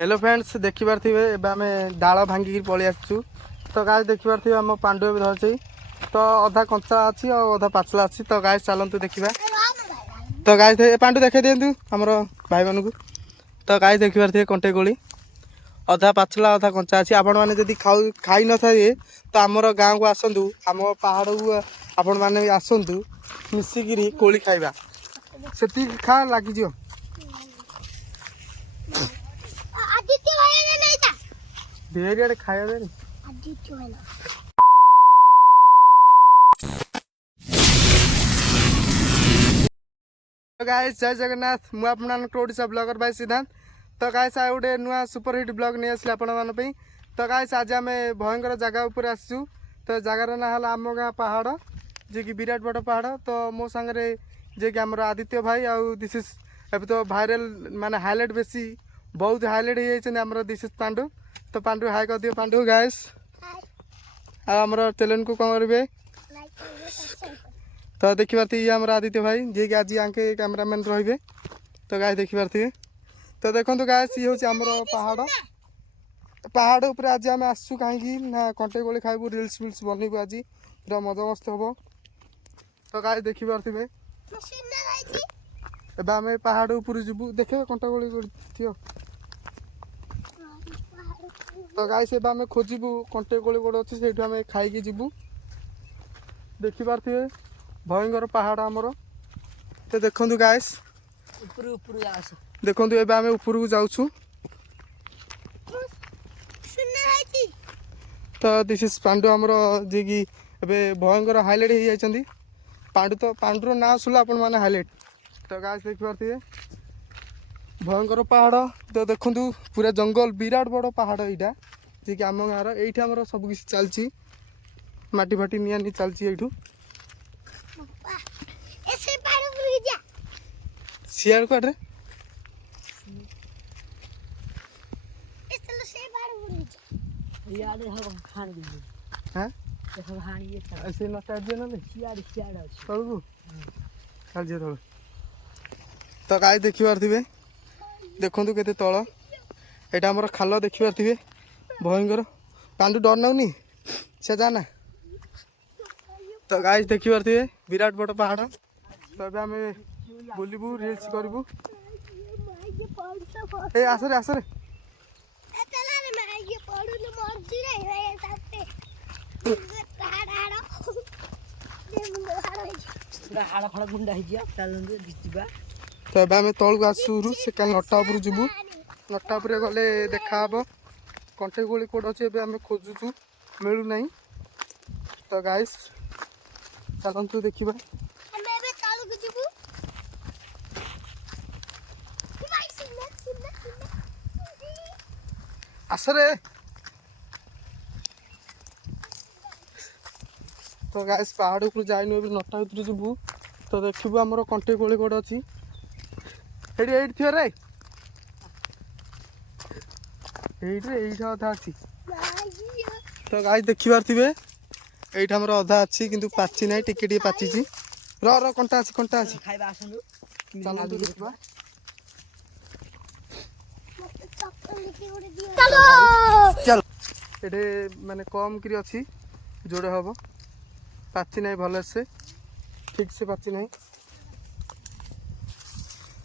Hello friends देखिपारे आम डाल भांगिक पलि आसु तो गाय देखिपारे आम पांडु धरचे तो अधा कंचा अच्छी और अधा पाचला अच्छी तो गाय चलतु देखा तो गाय पांडु देखा दिंतु आमर भाई मान को तो गाय देखिपारे कंटे कोली अधा पाचला अधा कंचा अच्छी आपण मैंने खाई न थे तो आमर गाँव को आसतु आम पहाड़ को आपण मैंने आसतु मिसिकी कोली खाइबा से खा लगी ढेर खाया दे गाइस जय जगन्नाथ मु ओडिशा ब्लॉगर भाई सिद्धांत तो गाइस आ गोटे नुआ सुपरहिट ब्लॉग नहीं आसले आपण मान तो गाइस आज आम भयंकर जगह उपर आसू तो जगार ना है आम गाँ पहाड़ जे कि विराट बड़ पहाड़ तो मो सांगे जे कि आमर आदित्य भाई आउ दिस इज अब तो भाइराल माने हाईलाइट बेसी बहुत हाईलाइट हो जाइए आमर दिस इज पांडु तो पांडु हाई कर दियो पांडु गाइस आमर चैनल को कौन करेंगे तो देखिपारे ये आमर आदित्य भाई जी कि आज आंके कैमरामैन रे तो गाय देखिपारे तो देखो गाइस ये हूँ आमर पहाड़ पहाड़ उपर आज आम आसू कहीं ना कंटे कोली खाइबू रिल्स फिल्स बनइबू आज पूरा मजा मस्त हम तो गाय देखिपारे एबे आम पहाड़ उपर जीवु देखे कंटे कोली तो गाय से आम खोजबू कंटे कोली गोटे अच्छे से आम खाई जीवु देखिपारे भयंकर पहाड़ आमर तो देखु गाइस देखु एबे आम ऊपर को जाऊँ तो दिस इज पांडु आमर जी कि एबे भयंकर हाईलाइट हो जाती पांडु तो पांडुर ना शुणा आपण मैंने हाईलाइट तो गाइस देखिपारे भयंकर पहाड़ तो देखु पूरा जंगल विराट बड़ पहाड़ यहाँ जी कि आम गाँव ये आमर सबकि चलती माटी फाटी निया नि चलती यू सियाड़ कड़े तो गाय देखिपारे देखु के तल यहाँ आमर खाल देखिपारे भयंकर पांडु डर नाउनी से जाना तो गाय देखिपारे विराट बड़ पहाड़ तो अब आम बुलबू रिल्स करूँ ए आसरे आसरे तो अब आम तौक आसू से नटा उपर जीवु नटा उपर गले देखा कंटे कोली कौट अच्छे आम खोजुचु मिलू ना तो गाइस चलतु देखा आसरे तो गाइस पहाड़ उपर जाइनु ए नटा उतर जीवु तो देखू आमर कंटे कोली कौट अच्छी थी रे अधा अच्छी तो गाय देखिपारे ये आमर अधा अच्छी किंतु पाची ना टिके पाची र कंटा अच्छी कंटा अच्छी चल ये माने कम करी अच्छी जोड़े हम पाची ना भल से ठीक से पाची ना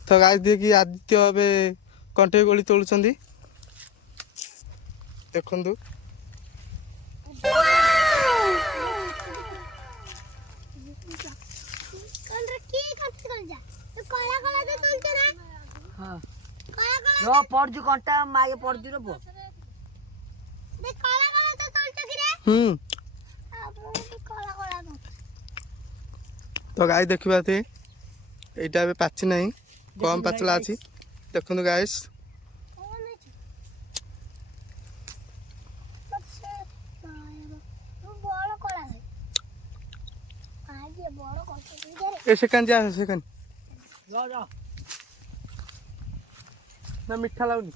तो गाय दिए कि आदित्य ए कंटे कोली तोलुं देखु तो गाय देखिपारे यहाँ पाची ना कम पाचला अच्छी देखु गाइस ए सेकंड जा सेकंड ना मीठा लगुनि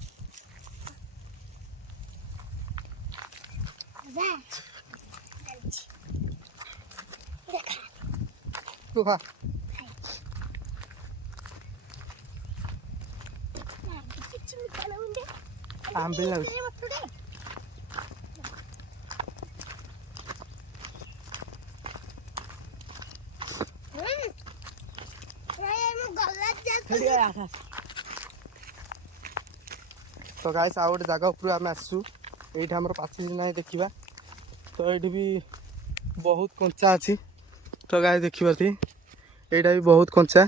तू खा आंबिल ना तो गाइस आउ गोटे जगह उपर आम आसू ये पाची ना देखा तो ये भी बहुत कंचा अच्छी तो गाय देखिए यहाँ भी बहुत कंचा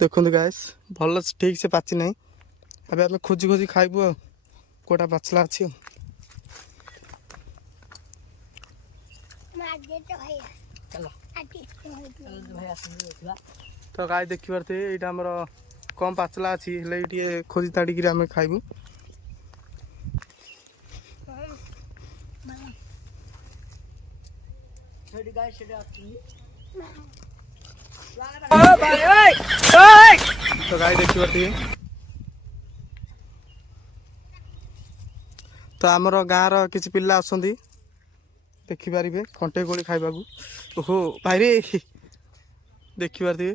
देखु गाइस भल ठीक से पाची ना अब आम खोजी खोजी खाइबू कोटा पाचला अच्छी तो गाय देखिए यहाँ आमर कम पाचला अच्छी ये खोजी ताड़िक आम खाइबू तो गाय देखिए तो आमर गाँव किसी पिला आसंदी देखिपारे कंटे कोड़ी खाइबा ओहो भाई रे देखिपारे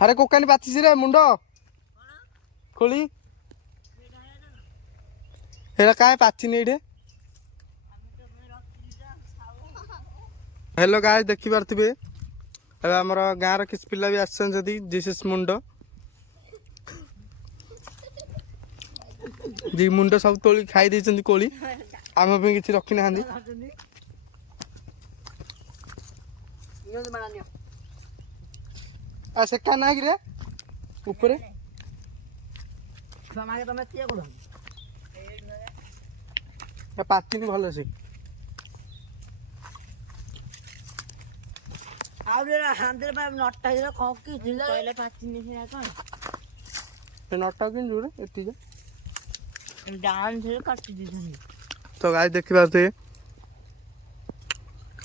अरे कोकानी पाची रे मुंड खोली हेरा काय पाची नहीं हेलो गाय देखी पारे अब आम गाँव किसी पिला भी आदि जीसस मुंड जी मुंड सब तोली खाई देती कोली आम कि रखी ना सेका ना कि ऊपर पाचिनी भल से नटा कि तो गाय देखी पारे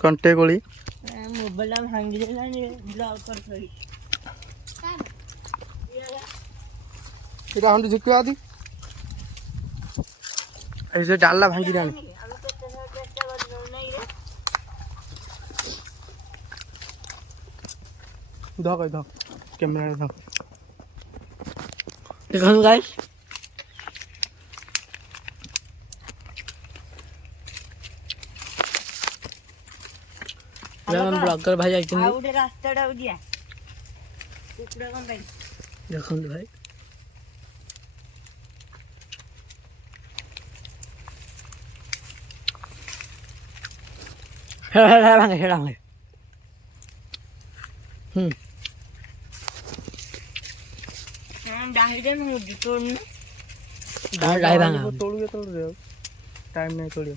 कंटे कोली मोबाइल भांगी हंडी झुकिया दी ऐसे डालना भांगी ना धक धक कैमरा धक देखो गाइस ब्लॉगर भाई जाइछन रास्ताटा दिया कुकुड़ा कोन भाई देखो भाई भांगे भांगे टाइम नहीं तोड़ियो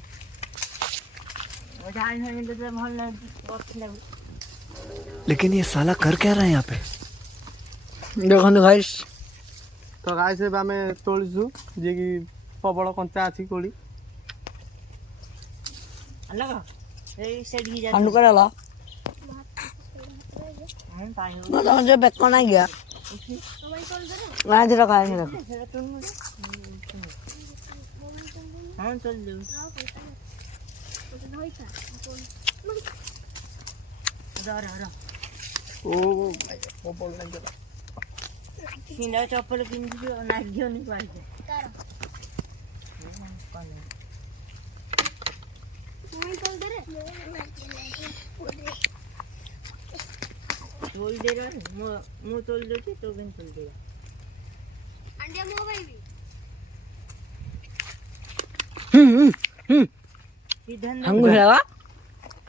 लेकिन ये साला कर क्या रहा है यहाँ पे? देखो गाइस तो गाइस आम तोड़ू जी कि प्रबल कंचा अच्छी कोड़ी बेकना गया चप्पल तोल दे रहा मुँह तोल देती तो भी तोल देगा अंडे मोबाइल भी हम लगा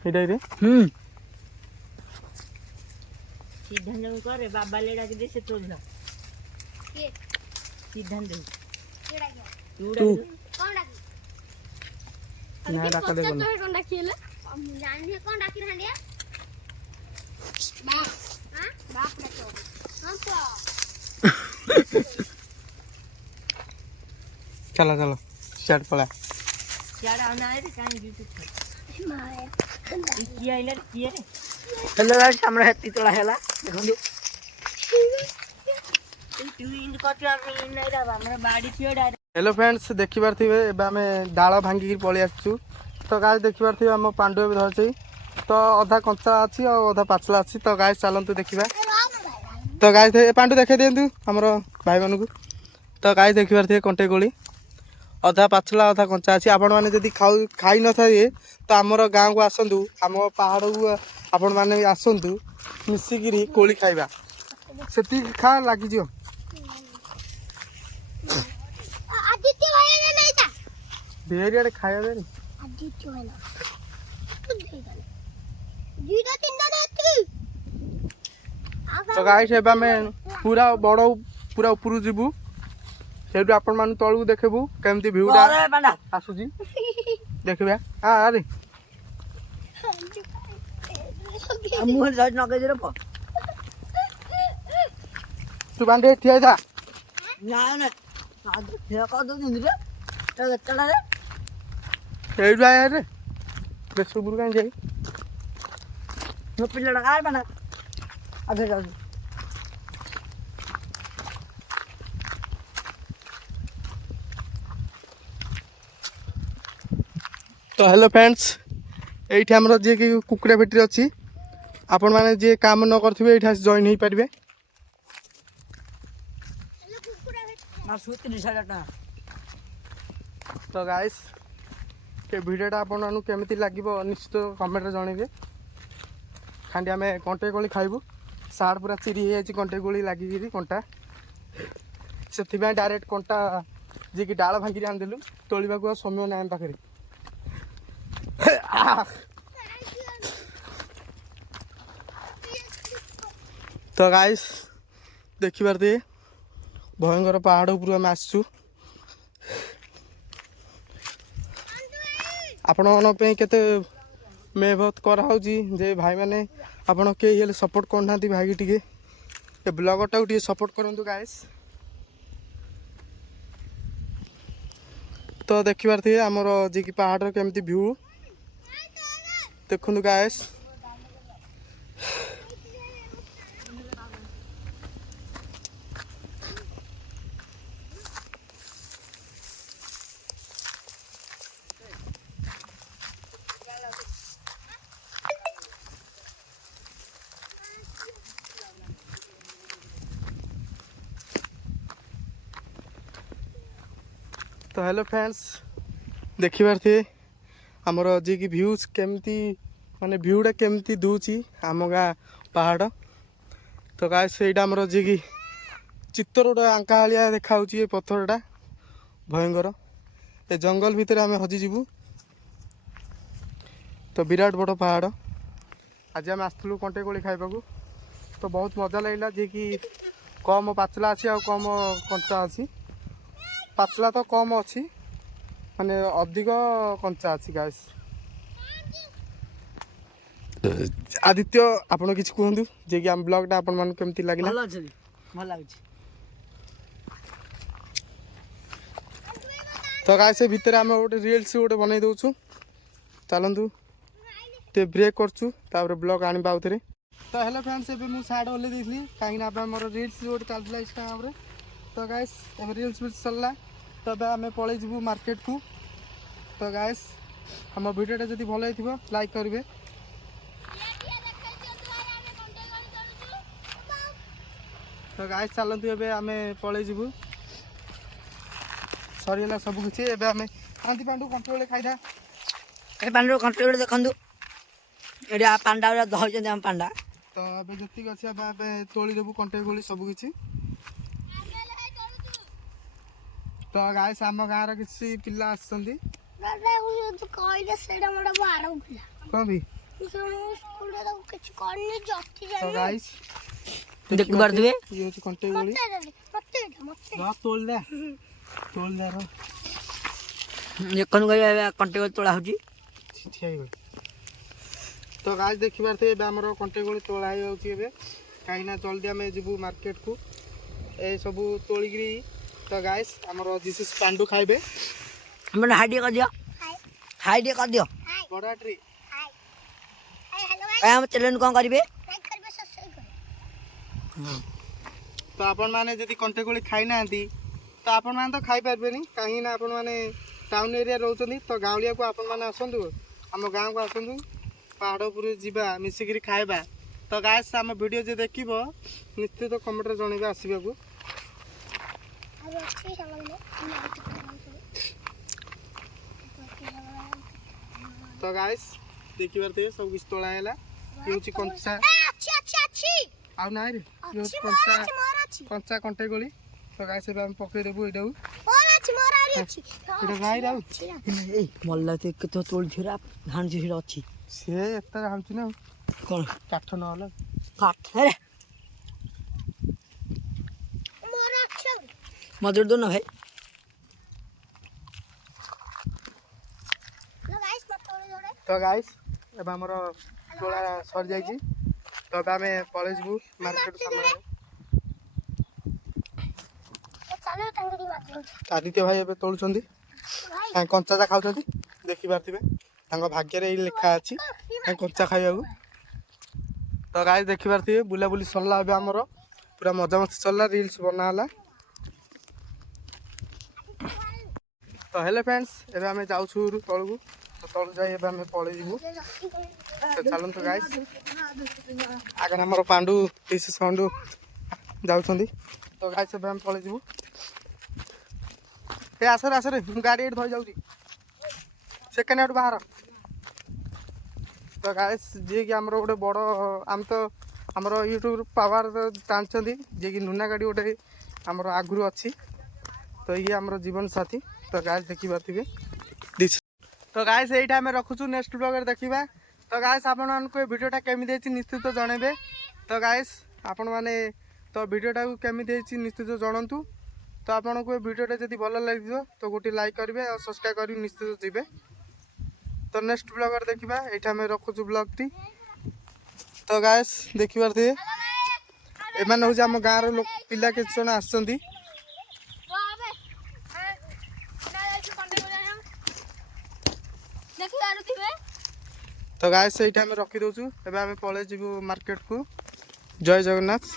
इधर रे सिद्धांत करे बाबा ले डाक दे से तोल के सिद्धांत केड़ा गया तू कौन डाकी ना डाका दे कौन डाकीले हम जान कौन डाकी हंडिया बाप हां बाप ने तो हम तो चलो चलो स्टार्ट पड़ा यार आना है कान जीत माया किया इले किया हेलो गाइस हमरा हेती तोला हेला देखो हेलो फ्रेंड्स देखी पारे आम डाल भांगिक पलि आसु तो गाय देखी पारे आम पांडु भी धरछे ତ ଅଧା କଞ୍ଚା ଅଛି ଆଉ ଅଧା ପାଚିଲା ଅଛି। ତ ଗାଈ ଚାଲନ୍ତୁ ଦେଖିବା। ତ ଗାଈ ଏ ପାଣ୍ଡୁ ଦେଖାଇ ଦିଅନ୍ତୁ ଆମର ଭାଇମାନଙ୍କୁ। ତ ଗାଈ ଦେଖିବାର ଥିବେ କଣ୍ଟେଇ କୋଳି ଅଧା ପାଚିଲା ଅଧା କଞ୍ଚା ଅଛି। ଆପଣମାନେ ଯଦି ଖାଇ ନଥାଏ ତ ଆମର ଗାଁକୁ ଆସନ୍ତୁ, ଆମ ପାହାଡ଼କୁ ଆପଣମାନେ ଆସନ୍ତୁ, ମିଶିକିରି କୋଳି ଖାଇବା। ସେତିକି ଖା ଲାଗିଯିବ। ବିହାରିଆଡ଼େ ଖାଇବା ଦେନି। ତ ଗାଈ ଏବେ ଆମେ ପୁରା ବଡ଼ ପୁରା ଉପରକୁ ଯିବୁ। ସେଇଠୁ ଆପଣମାନଙ୍କୁ ତଳକୁ ଦେଖେଇବୁ କେମିତି ଭିଉଟା ଆସୁଛି ଦେଖିବା। ଆରେ ତୁ ବାଣ୍ଡି ଠିଆ ହେଇଥା। ସେଇଠୁ ଆରେ ବେଶ ଉପରୁ କାହିଁ ଯାଇ ତ ହ୍ୟାଲୋ ଫ୍ରେଣ୍ଡସ୍, ଏଇଠି ଆମର ଯିଏକି କୁକୁଡ଼ା ଫ୍ୟାକ୍ଟ୍ରି ଅଛି। ଆପଣମାନେ ଯିଏ କାମ ନ କରିଥିବେ ଏଇଠି ଆସି ଜଏନ୍ ହେଇପାରିବେ। ତ ଗାଇସ୍ ଏ ଭିଡ଼ିଓଟା ଆପଣମାନଙ୍କୁ କେମିତି ଲାଗିବ ନିଶ୍ଚିତ କମେଣ୍ଟରେ ଜଣେଇବେ। ଖାଣ୍ଡି ଆମେ କଣ୍ଟେଇ କୋଳି ଖାଇବୁ। ସାର୍ଟ ପୁରା ଚିରି ହେଇଯାଇଛି କଣ୍ଟେଇ କୋଳି ଲାଗିକିରି କଣ୍ଟା, ସେଥିପାଇଁ ଡାଇରେକ୍ଟ କଣ୍ଟା ଯିଏକି ଡାଳ ଭାଙ୍ଗିକି ଆଣିଦେଲୁ। ତୋଳିବାକୁ ଆଉ ସମୟ ନାହିଁ ଆମ ପାଖରେ। ତ ଗାଇସ୍ ଦେଖିପାରୁଥିବେ ଭୟଙ୍କର ପାହାଡ଼ ଉପରୁ ଆମେ ଆସିଛୁ। ଆପଣମାନଙ୍କ ପାଇଁ କେତେ ମେହନତ କରାହେଉଛି ଯେ ଭାଇମାନେ ଆପଣ କେହି ହେଲେ ସପୋର୍ଟ କରୁନାହାନ୍ତି। ଭାଇକି ଟିକେ ଏ ବ୍ଲଗରଟାକୁ ଟିକେ ସପୋର୍ଟ କରନ୍ତୁ ଗାଇସ୍। ତ ଦେଖିପାରୁଥିବେ ଆମର ଯିଏକି ପାହାଡ଼ର କେମିତି ଭିଉ ଦେଖନ୍ତୁ ଗାଇସ୍। ତ ହ୍ୟାଲୋ ଫ୍ରେଣ୍ଡସ୍, ଦେଖିପାରୁଥିବେ ଆମର ଯିଏକି ଭ୍ୟୁଜ୍ କେମିତି ମାନେ ଭିଉଟା କେମିତି ଦେଉଛି ଆମ ଗାଁ ପାହାଡ଼। ତ ଗାଇସ୍ ସେଇଟା ଆମର ଯିଏକି ଚିତ୍ର ଗୋଟେ ଆଙ୍କା ଭଳିଆ ଦେଖାହେଉଛି ଏ ପଥରଟା ଭୟଙ୍କର। ଏ ଜଙ୍ଗଲ ଭିତରେ ଆମେ ହଜିଯିବୁ। ତ ବିରାଟ ବଡ଼ ପାହାଡ଼। ଆଜି ଆମେ ଆସିଥିଲୁ କଣ୍ଟେଇ କୋଳି ଖାଇବାକୁ। ତ ବହୁତ ମଜା ଲାଗିଲା ଯିଏକି କମ୍ ପାଚିଲା ଅଛି ଆଉ କମ୍ କଞ୍ଚା ଅଛି। ପାଚିଲା ତ କମ୍ ଅଛି, ମାନେ ଅଧିକ କଞ୍ଚା ଅଛି ଗାଇସ୍। ଆଦିତ୍ୟ ଆପଣ କିଛି କୁହନ୍ତୁ ଯିଏକି ଆମ ବ୍ଲଗ୍ଟା ଆପଣମାନଙ୍କୁ କେମିତି ଲାଗିଲା? ଭଲ ଲାଗୁଛି। ତ ଗାଇସ୍ ସେ ଭିତରେ ଆମେ ଗୋଟେ ରିଲ୍ସ ଗୋଟେ ବନେଇ ଦେଉଛୁ। ଚାଲନ୍ତୁ ଟିକେ ବ୍ରେକ୍ କରୁଛୁ, ତାପରେ ବ୍ଲଗ୍ ଆଣିବା ଆଉଥରେ। ତ ହ୍ୟାଲୋ ଫ୍ରେଣ୍ଡସ୍, ଏବେ ମୁଁ ସାର୍ଟ ଓହ୍ଲେଇ ଦେଇଥିଲି କାହିଁକିନା ଏବେ ଆମର ରିଲ୍ସ ଗୋଟେ ଚାଲିଥିଲା ଇନଷ୍ଟାଗ୍ରାମରେ। ତ ଗାଇସ୍ ଏବେ ରିଲ୍ସ ସରିଲା। ତ ଏବେ ଆମେ ପଳେଇ ଯିବୁ ମାର୍କେଟକୁ। ତ ଗାଇସ୍ ଆମ ଭିଡ଼ିଓଟା ଯଦି ଭଲ ହେଇଥିବ ଲାଇକ୍ କରିବେ। ତ ଗାଇସ୍ ଚାଲନ୍ତୁ ଏବେ ଆମେ ପଳେଇ ଯିବୁ। ସରିଗଲା ସବୁ କିଛି। ଏବେ ଆମେ ଆନ୍ତି ପାଣ୍ଡୁ କଣ୍ଟ୍ରୋଲ ଖାଇଦା। ଏ ପାଣ୍ଡା କଣ୍ଟ୍ରୋଲ ଦେଖନ୍ତୁ, ଏଠି ପାଣ୍ଡା ଗୁଡ଼ା ଧରିଛନ୍ତି ଆମ ପାଣ୍ଡା। ତ ଏବେ ଯେତିକି ଅଛି ଏବେ ତୋଳିଦେବୁ କଣ୍ଟେଇ କୋଳି ସବୁ କିଛି। ତ ଗାଇସ୍ ଆମ ଗାଁର କିଛି ପିଲା ଆସିଛନ୍ତି। କହିଲେ ସେଇଟା ମୋର ବାଡ଼ଉଥିଲା। କ'ଣ ବି? ତ ଗାଇସ୍ ଦେଖିପାରୁଥିବେ ଇଏ ହେଉଛି କଣ୍ଟେଇ କୋଳି। ତୋଳିଦା ଦେଖନ୍ତୁ କଣ୍ଟେଇ କୋଳି ତୋଳା ହେଉଛି। ଠିଆ ହେଇଗଲି। ତ ଗାଇସ୍ ଦେଖିପାରୁଥିବେ ଏବେ ଆମର କଣ୍ଟେଇ କୋଳି ତୋଳା ହେଇଯାଉଛି ଏବେ, କାହିଁକିନା ଜଲ୍ଦି ଆମେ ଯିବୁ ମାର୍କେଟକୁ ଏସବୁ ତୋଳିକିରି। ତ ଗାଇସ୍ ଆମର ଜିସିସ୍ ପାଣ୍ଡୁ ଖାଇବେ। ମାନେ ହାଇ ଟିକେ କରିଦିଅ, ହାଇ ଟିକେ କରିଦିଅ। ବଡ଼ ଟ୍ରି ଆମ ଚ୍ୟାନେଲ୍ କ'ଣ କରିବେ? ତ ଆପଣମାନେ ଯଦି କଣ୍ଟେଇ କୋଳି ଖାଇନାହାନ୍ତି ତ ଆପଣମାନେ ତ ଖାଇପାରିବେନି, କାହିଁକିନା ଆପଣମାନେ ଟାଉନ୍ ଏରିଆ ରହୁଛନ୍ତି। ତ ଗାଉଁଲିଆକୁ ଆପଣମାନେ ଆସନ୍ତୁ, ଆମ ଗାଁକୁ ଆସନ୍ତୁ। ପାହାଡ଼ ଉପରୁ ଯିବା ମିଶିକିରି ଖାଇବା। ତ ଗାଇସ୍ ଆମ ଭିଡ଼ିଓ ଯେ ଦେଖିବ ନିଶ୍ଚିତ କମେଣ୍ଟରେ ଜଣେଇବେ ଆସିବାକୁ। ଆଉ ଅଛି ସାଙ୍ଗମାନେ ତ ଗାଇସ୍ ଦେଖିପାରୁଥିବେ ସବୁ କିଛି ତୋଳା ହେଲା। ଇଏ ହେଉଛି କଞ୍ଚା ଅଛି ଆଉ ନାହିଁ ରେ ଇଏ ହେଉଛି ମୋର ଅଛି କଞ୍ଚା କଣ୍ଟେଇ କୋଳି। ତ ଗାଇସ୍ ଏବେ ଆମେ ପକେଇଦେବୁ ଏଇଟାକୁ। ମୋର ଆହୁରି ଅଛି ଏଇଟା ନାହିଁ ଆଉ ए मल्ला ते के तो तोड़ थिरा हान जे हिरा अछि ସିଏ ଏତେ ହାଣୁଛି ନା कोन କାଠ ନହେଲେ। काट हे ମୋର ଅଛି मदर दो ना भाई ଗାଇସ୍ ମତେ ଯୋଡ଼େ ତ ଗାଇସ୍ ଏବେ ଆମର ତୋଳା ସରିଯାଇଛି। ତ ଏବେ ଆମେ ପଳେଇ ଯିବୁ ମାର୍କେଟ ସାମ୍ନାରେ। ଚାଲ ତାଙ୍କରି ମାତ୍ର ଆଦିତ୍ୟ ଭାଇ ଏବେ ତୋଳୁଛନ୍ତି। କଞ୍ଚା ଚା ଖାଉଛନ୍ତି ଦେଖିପାରୁଥିବେ ତାଙ୍କ ଭାଗ୍ୟରେ ଏଇ ଲେଖା ଅଛି କଞ୍ଚା ଖାଇବାକୁ। ତ ଗାଇସ୍ ଦେଖିପାରୁଥିବେ ବୁଲାବୁଲି ସରିଲା ଏବେ ଆମର ପୁରା ମଜାମସ୍ତି ସରିଲା ରିଲ୍ସ ବନା ହେଲା। ତ ହେଲେ ଫ୍ରେଣ୍ଡସ୍ ଏବେ ଆମେ ଯାଉଛୁ ତଳକୁ। ତ ତଳକୁ ଯାଇ ଏବେ ଆମେ ପଳେଇ ଯିବୁ। ତ ଚାଲନ୍ତୁ ଗାଇସ୍ ଆଗରେ ଆମର ପାଣ୍ଡୁ ପିସି ସଣ୍ଡୁ ଯାଉଛନ୍ତି। ତ ଗାଇସ୍ ଏବେ ଆମେ ପଳେଇ ଯିବୁ। ଏ ଆସରେ ଆସରେ ମୁଁ ଗାଡ଼ି ଏଇଠି ଧରି ଯାଉଛି ସେକେଣ୍ଡ ହ୍ୟାଣ୍ଡ ବାହାର। ତ ଗାଇସ୍ ଯିଏକି ଆମର ଗୋଟେ ବଡ଼ ଆମେ ତ ଆମର ୟୁଟ୍ୟୁବ୍ ପାୱାର ଜାଣିଛନ୍ତି ଯିଏକି ନୁନା ଗାଡ଼ି ଗୋଟେ ଆମର ଆଗରୁ ଅଛି। ତ ଇଏ ଆମର ଜୀବନ ସାଥୀ। ତ ଗାଇସ୍ ଦେଖିପାରୁଥିବେ। ତ ଗାଇସ୍ ଏଇଟା ଆମେ ରଖୁଛୁ ନେକ୍ସଟ ବ୍ଲଗରେ ଦେଖିବା। ତ ଗାଇସ୍ ଆପଣମାନଙ୍କୁ ଏ ଭିଡ଼ିଓଟା କେମିତି ହେଇଛି ନିଶ୍ଚିତ ଜଣେଇବେ। ତ ଗାଇସ୍ ଆପଣମାନେ ତ ଭିଡ଼ିଓଟାକୁ କେମିତି ହେଇଛି ନିଶ୍ଚିତ ଜଣାନ୍ତୁ। ତ ଆପଣଙ୍କୁ ଏ ଭିଡ଼ିଓଟା ଯଦି ଭଲ ଲାଗିବ ତ ଗୋଟେ ଲାଇକ୍ କରିବେ ଆଉ ସବସ୍କ୍ରାଇବ୍ କରିକି ନିଶ୍ଚିତ ଯିବେ। ତ ନେକ୍ସଟ ବ୍ଲଗରେ ଦେଖିବା। ଏଇଠି ଆମେ ରଖୁଛୁ ବ୍ଲଗଟି। ତ ଗାଇସ୍ ଦେଖିପାରୁଥିବେ ଏମାନେ ହେଉଛି ଆମ ଗାଁର ପିଲା କିଛି ଜଣ ଆସିଛନ୍ତି। ତ ଗାଇସ୍ ସେଇଠି ଆମେ ରଖିଦେଉଛୁ। ଏବେ ଆମେ ପଳେଇ ଯିବୁ ମାର୍କେଟକୁ। ଜୟ ଜଗନ୍ନାଥ।